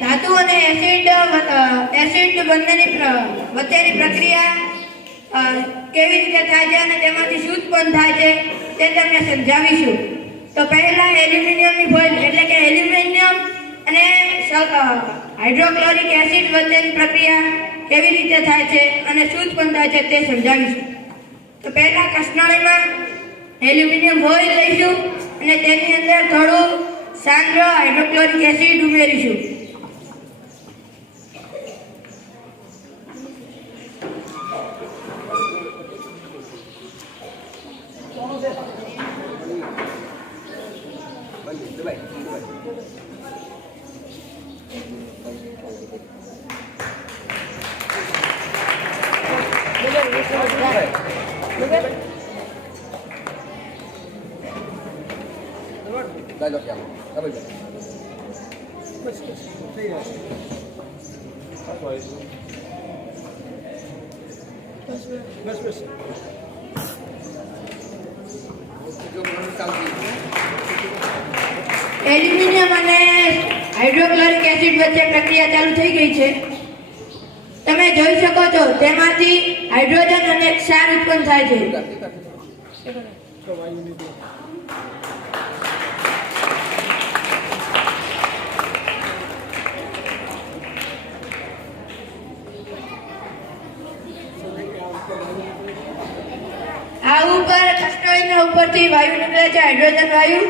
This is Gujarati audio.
ધાતુ અને એસિડ બંનેની વચ્ચેની પ્રક્રિયા કેવી રીતે થાય છે અને તેમાંથી શું ઉત્પન્ન થાય છે તે તમને સમજાવીશું. તો પહેલા એલ્યુમિનિયમની ફોઇલ એટલે કે એલ્યુમિનિયમ અને હાઇડ્રોક્લોરિક એસિડ વચ્ચેની પ્રક્રિયા કેવી રીતે થાય છે અને શું ઉત્પન્ન થાય છે તે સમજાવીશું. તો પહેલા કસનળીમાં એલ્યુમિનિયમ ફોઇલ લઈશું અને તેની અંદર થોડું સાંદ્ર હાઇડ્રોક્લોરિક એસિડ ઉમેરીશું. એલ્યુમિનિયમ અને હાઇડ્રોક્લોરિક એસિડ વચ્ચે પ્રક્રિયા ચાલુ થઈ ગઈ છે. તમે જોઈ શકો છો તેમાંથી હાઇડ્રોજન અને ક્ષાર ઉત્પન્ન થાય છે. આ ઉપર કસનળીના ઉપરથી વાયુ નીકળે છે, હાઇડ્રોજન વાયુ.